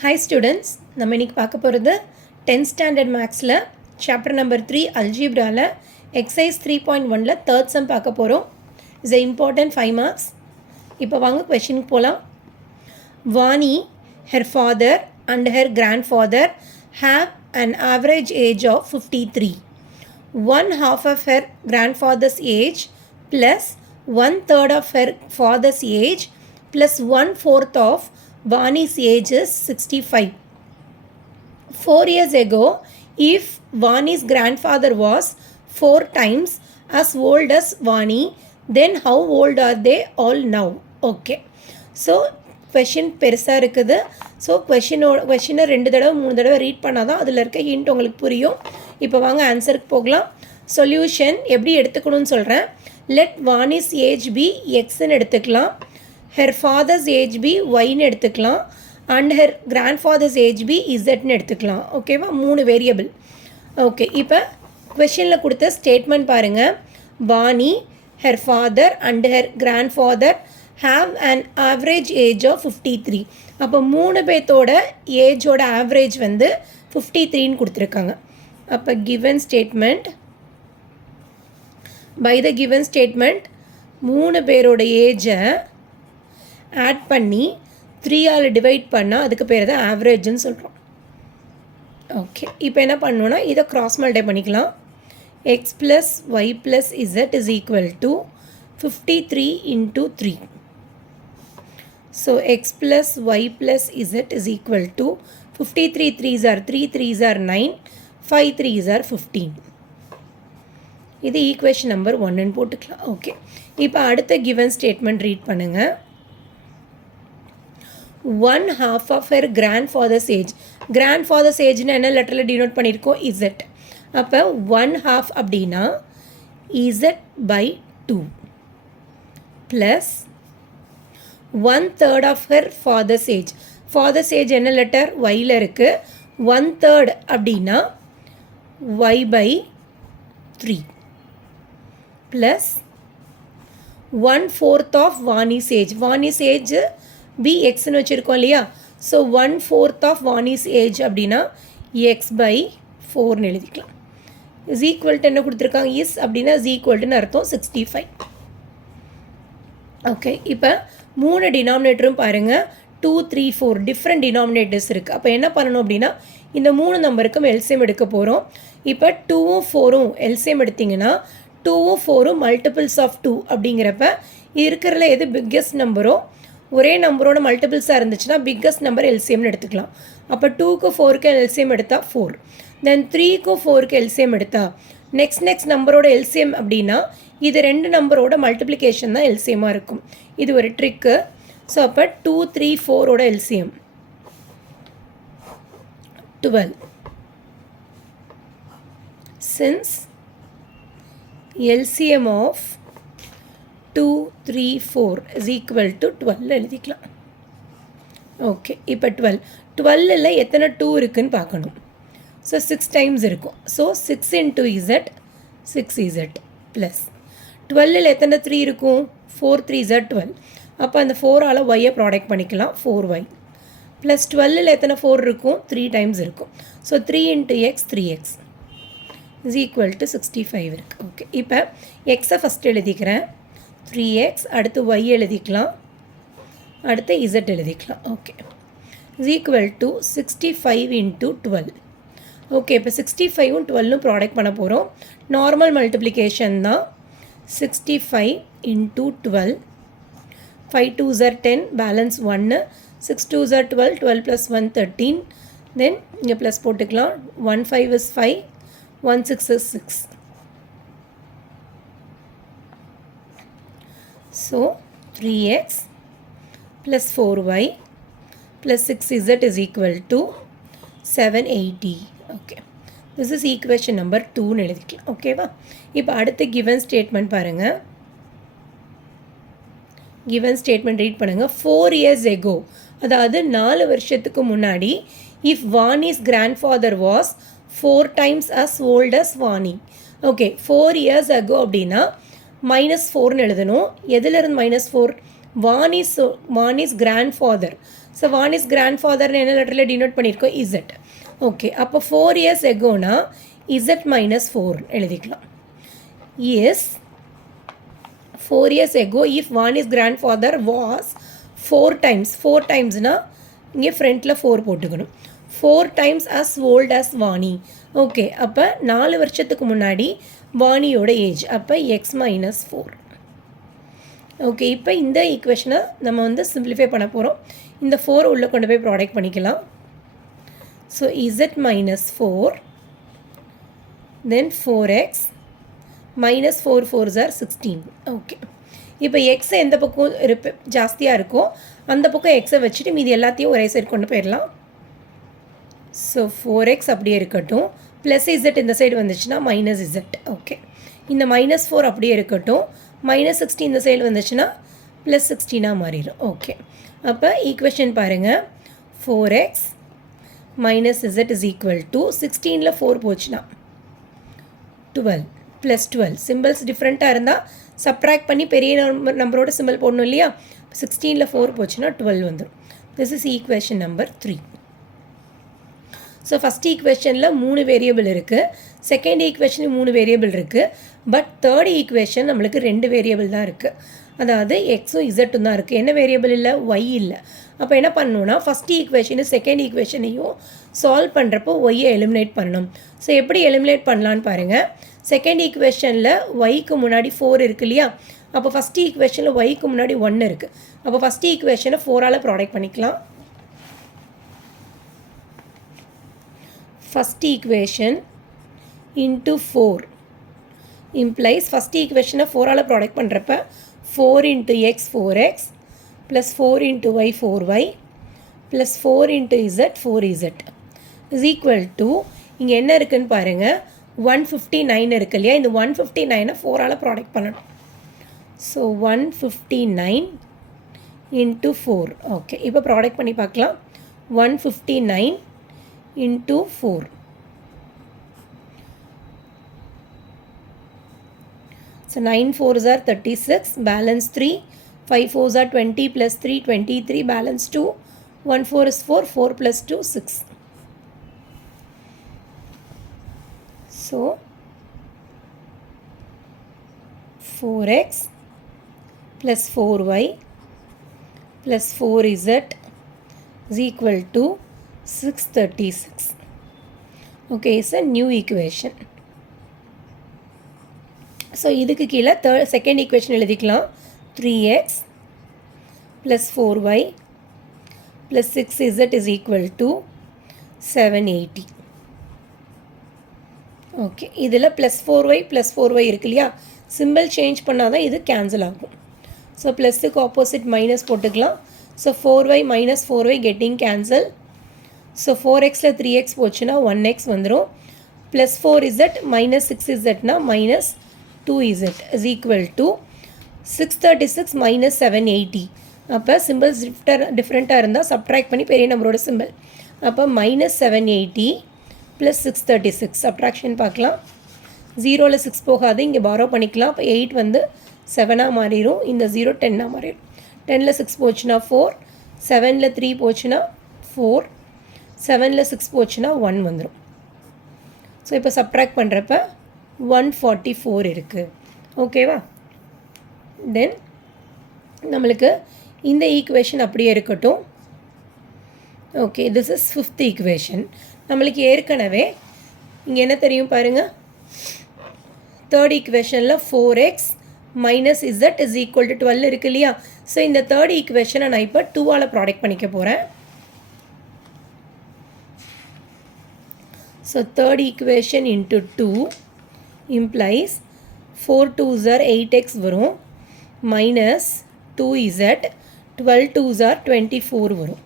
Hi students, நம்ம இன்னைக்கு பார்க்க போகிறது 10th standard mathsல chapter number 3 algebraல exercise 3.1ல third sum பார்க்க போகிறோம். is a important 5 marks. இப்போ வாங்க questionக்கு போகலாம். Vani, her father and her grandfather have an average age of 53. One half of her grandfather's age plus 1/3 of her father's age plus 1/4 of Vani's age is 65. 4 years ago, if Vani's grandfather was 4 times as old as Vani, then how old are they all now? Okay. So, question பெருசாக இருக்குது. So கொஷினை 2 தடவை 3 தடவை read பண்ணால் தான் அதில் இருக்க hint உங்களுக்கு புரியும். இப்போ வாங்க ஆன்சருக்கு போகலாம். சொல்யூஷன் எப்படி எடுத்துக்கணும்னு சொல்கிறேன். லெட் வானிஸ் ஏஜ் பி எக்ஸ்ன்னு எடுத்துக்கலாம். ஹெர் ஃபாதர்ஸ் ஏஜ் பி ஒய்ன்னு எடுத்துக்கலாம். And her grandfather's age be இசட்னு எடுத்துக்கலாம். ஓகேவா, 3 வேரியபிள். ஓகே, இப்போ கொஷனில் கொடுத்த ஸ்டேட்மெண்ட் பாருங்கள். Vani, her father and her grandfather have an average age of 53. அப்போ 3 பேர்த்தோட ஏஜோட ஆவரேஜ் வந்து 53ன்னு கொடுத்துருக்காங்க. அப்போ given statement, by the given statement 3 பேரோட ஏஜை ஆட் பண்ணி 3ஆல் டிவைட் பண்ணால் அதுக்கு பேர் தான் ஆவரேஜ்னு சொல்கிறோம். ஓகே, இப்போ என்ன பண்ணணுன்னா இதை கிராஸ் மல்டிப்ளை பண்ணிக்கலாம். X plus y plus z is equal to 53 into 3. So x plus y plus z is equal to 53 3s are 3 3s are 9, 5 3s are 15. இது ஈக்குவேஷன் நம்பர் 1ன்னு போட்டுக்கலாம். ஓகே, இப்போ அடுத்த கிவன் ஸ்டேட்மெண்ட் ரீட் பண்ணுங்கள். 1/2 of her grandfather's age. grandfather's ageன்னு என்ன லெட்டரில் denote பண்ணியிருக்கோம்? z. அப்போ 1/2 அப்படின்னா z by 2 plus 1/3 of her father's age. father's age என்ன லெட்டர்? yல இருக்குது. 1/3 அப்படின்னா y by 3 plus 1/4 of Vani's age. Vani's age bxன்னு வச்சுருக்கோம் இல்லையா? ஸோ 1/4 of Vani's age அப்படின்னா x by 4ன்னு எழுதிக்கலாம். இஸ் ஈக்குவல் டு என்ன கொடுத்துருக்காங்க? இஸ் அப்படின்னா இஸ் ஈக்குவல் டுன்னு அர்த்தம் 65. ஓகே, இப்போ 3 டினாமினேட்டரும் பாருங்கள். 2 3 4 டிஃப்ரெண்ட் டினாமினேட்டர்ஸ் இருக்குது. அப்போ என்ன பண்ணணும் அப்படின்னா இந்த 3 நம்பருக்கும் எல்சிஎம் எடுக்க போகிறோம். இப்போ 2ம் 4ம் எல்சிஎம் எடுத்திங்கன்னா 2ம் 4ம் மல்டிபிள்ஸ் ஆஃப் 2 அப்படிங்கிறப்ப இருக்கிறதுல எது பிக்கஸ்ட் நம்பரோ ஒரே நம்பரோட மல்டிபிள்ஸாக இருந்துச்சுன்னா பிக்கஸ்ட் நம்பர் எல்சிஎம்னு எடுத்துக்கலாம். அப்போ 2க்கு 4க்கு எல்சிஎம் எடுத்தால் 4, தென் 3க்கு 4க்கு எல்சிஎம் எடுத்தால் நெக்ஸ்ட் நம்பரோட எல்சிஎம் அப்படின்னா இது 2 நம்பரோட மல்டிப்ளிகேஷன் தான் எல்சிஎம்மாக இருக்கும். இது ஒரு ட்ரிக்கு. ஸோ அப்போ 2 3 4ஓட LCM 12. Since LCM of 2 3 4 is equal to 12 எழுதிக்கலாம். ஓகே, இப்போ 12ல் எத்தனை 2 இருக்குதுன்னு பார்க்கணும். ஸோ 6 டைம்ஸ் இருக்கும். So 6 into z 6z plus 12ல் எத்தனை 3 இருக்கும்? 4 3s are 12. அப்போ அந்த 4ஆல் ஒய்யை ப்ராடக்ட் பண்ணிக்கலாம். 4y ப்ளஸ் 12ல் எத்தனை 4 இருக்கும்? 3 டைம்ஸ் இருக்கும். So 3 into x 3x is equal to 65 இருக்குது. ஓகே, இப்போ எக்ஸை ஃபஸ்ட் எழுதிக்கிறேன். 3x, அடுத்து y எழுதிக்கலாம், அடுத்து z எழுதிக்கலாம். Okay, is equal to 65 into 12. Okay, இப்போ 65ம் 12ம் ப்ராடக்ட் பண்ண போகிறோம். நார்மல் மல்டிப்ளிகேஷன் தான். 65 into 12, 5 2s are 10, balance 1, 6 2s are 12, 12 plus 1 13, தென் இங்கே ப்ளஸ் போட்டுக்கலாம். 1 5 is 5, 1 6 is 6. So 3x plus 4y plus 6z is equal to 780. Okay, this is equation number 2ன்னு எழுதிக்கலாம். ஓகேவா, இப்போ அடுத்து given statement பாருங்கள். given statement ரீட் பண்ணுங்கள். 4 years ago, அதாவது 4 வருஷத்துக்கு முன்னாடி, if Vani's grandfather was 4 times as old as Vani. Okay, 4 years ago அப்படின்னா -4ன்னு எழுதணும். எதிலிருந்து -4? Vani's grandfather. So Vani is கிராண்ட் ஃபாதர்னு என்ன லெட்டரில் டினோட் பண்ணியிருக்கோம் இசட். ஓகே, அப்போ 4 years எகோனா இசட் மைனஸ் 4 எழுதிக்கலாம். Is 4 years ago if Vani's grandfather was 4 times, 4 timesனா இங்கே ஃப்ரண்ட்டில் 4 போட்டுக்கணும். 4 times as old as Vani. Okay, அப்போ 4 வருஷத்துக்கு முன்னாடி வாணியோட ஏஜ், அப்போ எக்ஸ் மைனஸ் 4. ஓகே, இப்போ இந்த ஈக்குவேஷனை நம்ம வந்து சிம்பிளிஃபை பண்ண போகிறோம். இந்த 4 உள்ளே கொண்டு போய் ப்ராடக்ட் பண்ணிக்கலாம். So Z minus 4 then 4x minus 4 4s are 16. Okay, இப்போ எக்ஸை எந்த பக்கம் ஜாஸ்தியாக இருக்கோ அந்த பக்கம் எக்ஸை வச்சுட்டு மீதி எல்லாத்தையும் ஒரே சைடு கொண்டு போயிடலாம். ஸோ 4x அப்படியே இருக்கட்டும், ப்ளஸ் இசட் இந்த சைடு வந்துச்சுன்னா மைனஸ் இசட். ஓகே, இந்த மைனஸ் 4 அப்படியே இருக்கட்டும், மைனஸ் 16 இந்த சைடு வந்துச்சுன்னா ப்ளஸ் 16ஆக மாறிடும். ஓகே, அப்போ ஈக்குவேஷன் பாருங்கள், 4x minus z is equal to 16ல் 4 போச்சுன்னா 12 ப்ளஸ் 12. சிம்பிள்ஸ் டிஃப்ரெண்ட்டாக இருந்தால் சப்ராக்ட் பண்ணி பெரிய நம்பரோட சிம்பிள் போடணும் இல்லையா? 16ல் 4 போச்சுன்னா 12 வந்துடும். This is equation number 3. So first ஈக்குவேஷனில் 3 வேரியபிள் இருக்குது, செகண்ட் ஈக்குவேஷனில் 3 வேரியபிள் இருக்குது, பட் தேர்ட் ஈக்குவேஷன் நம்மளுக்கு 2 வேரியபிள் தான் இருக்குது. அதாவது எக்ஸும் இசட்டும் தான் இருக்குது, என்ன வேரியபிள் இல்லை? ஒய் இல்லை. அப்போ என்ன பண்ணணும்னா ஃபஸ்ட் ஈக்குவேஷனு செகண்ட் ஈக்குவேஷனையும் சால்வ் பண்ணுறப்போ ஒய்யை எலிமினேட் பண்ணணும். ஸோ எப்படி எலிமினேட் பண்ணலான்னு பாருங்கள். செகண்ட் ஈக்குவேஷனில் ஒய்க்கு முன்னாடி 4 இருக்குது இல்லையா? அப்போ ஃபஸ்ட் ஈக்குவேஷனில் ஒய்க்கு முன்னாடி 1 இருக்குது. அப்போ ஃபஸ்ட் ஈக்குவேஷனை 4ஆல் ப்ராடக்ட் பண்ணிக்கலாம். First equation into 4 implies first ஈக்குவேஷனை 4ஆல் ப்ராடக்ட் பண்ணுறப்ப 4 into x 4x plus 4 into y 4y plus 4 into z 4z is equal to இங்கே என்ன இருக்குன்னு பாருங்கள், 159 இருக்கு இல்லையா? இந்த 159 4ஆல் ப்ராடக்ட் பண்ணணும். So 159 into 4. ஓகே, இப்போ ப்ராடக்ட் பண்ணி பார்க்கலாம். 159 into 4. So 9 4s are 36, balance 3, 5 4s are 20 plus 3, 23, balance 2, 1 4 is 4, 4 plus 2, 6. So 4x plus 4y plus 4z is equal to 636. Okay, it's a new equation. So இதுக்கு கீழே second equation எழுதிக்கலாம். 3x plus 4y plus 6z is equal to 780. Okay, இதில் plus 4y இருக்கு இல்லையா? Simple change பண்ணால் தான் இது cancel ஆகும். ஸோ ப்ளஸுக்கு ஆப்போசிட் மைனஸ் போட்டுக்கலாம். So 4y minus 4y getting cancel. So 4xல் 3x போச்சுன்னா 1x வந்துடும். ப்ளஸ் 4z மைனஸ் 6zனா minus 2z is equal to 636 minus 780. அப்போ சிம்பிள்ஸ் டிஃப்ரெண்ட்டாக இருந்தால் சப்ட்ராக்ட் பண்ணி பெரிய நம்பரோட சிம்பிள். அப்போ மைனஸ் 780 ப்ளஸ் 636 சப்ட்ராக்ஷன் பார்க்கலாம். 0ல் 6 போகாது, இங்கே பாரோ பண்ணிக்கலாம். அப்போ 8 வந்து 7ஆக மாறிடும், இந்த 0 10ஆக மாறிடும். 10ல் 6 போச்சுன்னா 4, 7ல் 3 போச்சுன்னா 4, 7ல் 6 போச்சுன்னா 1 வந்துடும். ஸோ இப்போ சப்ட்ராக்ட் பண்ணுறப்ப 144 இருக்குது. ஓகேவா? தென் நம்மளுக்கு இந்த ஈக்குவேஷன் அப்படியே இருக்கட்டும். Okay, this is fifth equation. நம்மளுக்கு ஏற்கனவே இங்கே என்ன தெரியும் பாருங்கள், தேர்ட் ஈக்குவேஷனில் 4x minus z is equal to 12 இருக்கு இல்லையா? ஸோ இந்த தேர்ட் ஈக்குவேஷனை நான் இப்போ 2ஆல் ப்ராடக்ட் பண்ணிக்க போகிறேன். So third equation into 2 implies 4 2s are 8x வரும், மைனஸ் 2z 12 2s are 24 வரும்.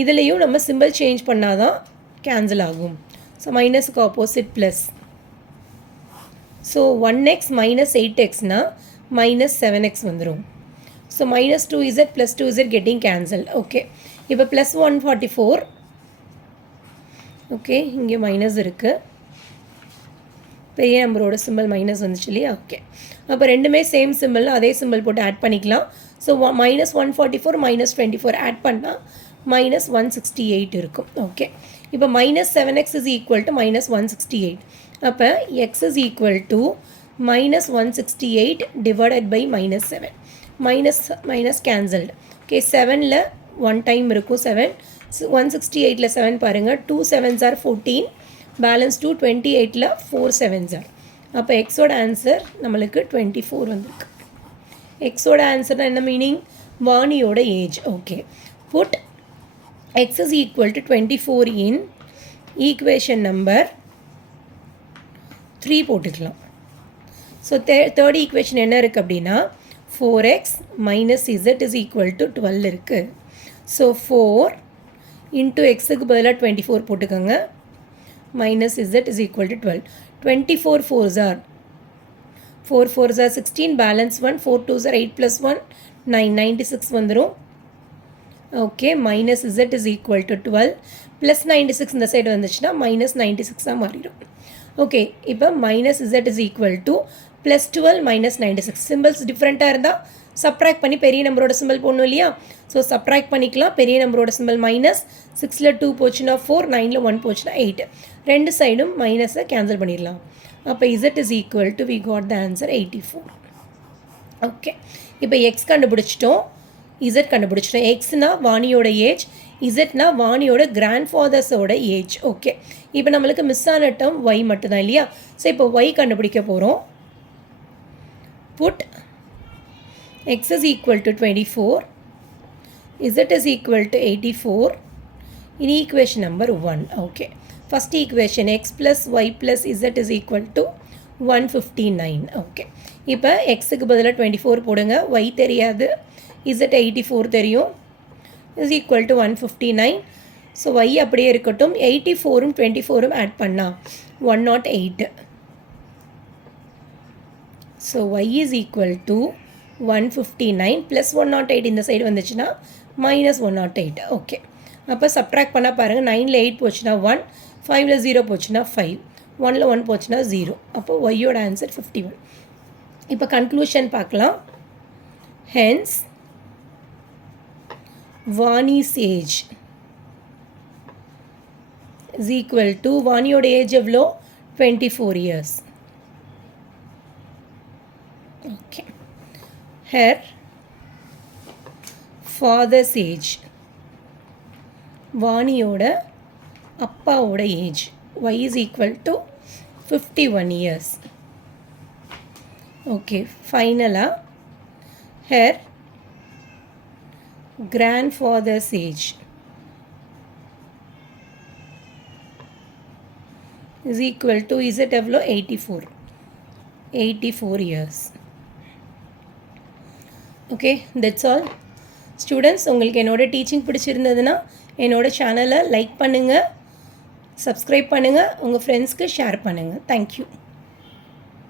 இதுலேயும் நம்ம சிம்பிள் சேஞ்ச் பண்ணால் தான் கேன்சல் ஆகும். ஸோ மைனஸுக்கு opposite plus. So 1x minus 8xனா மைனஸ் 7x வந்துடும். So minus 2z plus 2z getting cancel. Okay, இப்போ ப்ளஸ் 144. ஓகே, இங்கே மைனஸ் இருக்குது, பெரிய நம்பரோட சிம்பிள் மைனஸ் வந்துச்சு இல்லையா? ஓகே, அப்போ ரெண்டுமே சேம் சிம்பிள்னா அதே சிம்பிள் போட்டு ஆட் பண்ணிக்கலாம். ஸோ மைனஸ் 144 மைனஸ் 24 ஆட் பண்ணால் minus 168 இருக்கும். ஓகே, இப்போ minus 7x is equal to minus 168. அப்போ x is equal to minus 168 divided by minus 7. minus cancelled. Okay, 7ல 1 time இருக்கும் 7. 168ல 7 பாருங்கள், 2 7s are 14, balance 2 28ல 4 7s are. அப்போ எக்ஸோட ஆன்சர் நம்மளுக்கு 24 வந்திருக்கு. எக்ஸோட ஆன்சர்னா என்ன மீனிங்? வாணியோட age. Okay, put x is equal to 24 in equation number 3 போட்டுக்கலாம். ஸோ தேர்ட் ஈக்குவேஷன் என்ன இருக்குது அப்படின்னா 4x minus z is equal to 12 இருக்குது. ஸோ 4 into xக்கு பதிலாக 24 போட்டுக்கோங்க, minus z is equal to 12. 24 4s are 4 4s are 16, balance 1, 4 2s are 8 plus 1 9, 96 வந்துடும். Okay, minus z is equal to 12 plus 96 இந்த side வந்துச்சுன்னா minus 96 மாறிடும். ஓகே, இப்போ minus z is equal to plus 12 minus 96. Symbols டிஃப்ரெண்ட்டாக இருந்தால் subtract பண்ணி பெரிய நம்பரோட சிம்பிள் போடணும் இல்லையா? ஸோ சப்ராக்ட் பண்ணிக்கலாம். பெரிய நம்பரோட சிம்பிள் மைனஸ், 6ல் 2 போச்சுன்னா 4, 9ல் 1 போச்சுன்னா 8. ரெண்டு சைடும் மைனஸை கேன்சல் பண்ணிடலாம். அப்போ z is equal to we got the answer 84. Okay, இப்போ எக்ஸ் கண்டுபிடிச்சிட்டோம், இசட் கண்டுபிடிச்சிட்டோம். எக்ஸ்னா வாணியோட ஏஜ், இசட்னா வாணியோட கிராண்ட் ஃபாதர்ஸோட ஏஜ். ஓகே, இப்போ நம்மளுக்கு மிஸ் ஆன டேர்ம் ஒய் மட்டும்தான் இல்லையா? ஸோ இப்போ ஒய் கண்டுபிடிக்க போகிறோம். Put x is equal to 24, z is equal to 84 in equation number 1. Okay, first equation x plus y plus z is equal to 159. Okay, இப்போ xக்கு பதிலாக 24 போடுங்க, y தெரியாது, z 84 தெரியும், is equal to 159. So y அப்படியே இருக்கட்டும், 84ம் 24ம் add பண்ணால் 108. So y is equal to 159 plus 108 இந்த side வந்துச்சுன்னா minus 108. ஓகே, அப்போ சப்ராக்ட் பண்ணால் பாருங்கள், 9ல் 8 போச்சுன்னா 1, 5ல் 0 போச்சுன்னா 5, 1ல் 1 போச்சுன்னா 0. அப்போ ஒய்யோட ஆன்சர் 51. இப்போ கன்க்ளூஷன் பார்க்கலாம். Hence Vani's age is equal to, வாணியோட ஏஜ் எவ்வளோ? 24 years. Okay, her father's age, வாணியோட அப்பாவோட age, y is equal to 51 years. Okay, ஃபைனலாக her grandfather's age is equal to, z எவ்வளோ? 84 years. Okay, that's all students. உங்களுக்கு என்னோட teaching பிடிச்சிருந்ததுன்னா என்னோட சேனலை லைக் பண்ணுங்கள், சப்ஸ்கிரைப் பண்ணுங்கள், உங்கள் ஃப்ரெண்ட்ஸ்க்கு ஷேர் பண்ணுங்கள். தேங்க்யூ.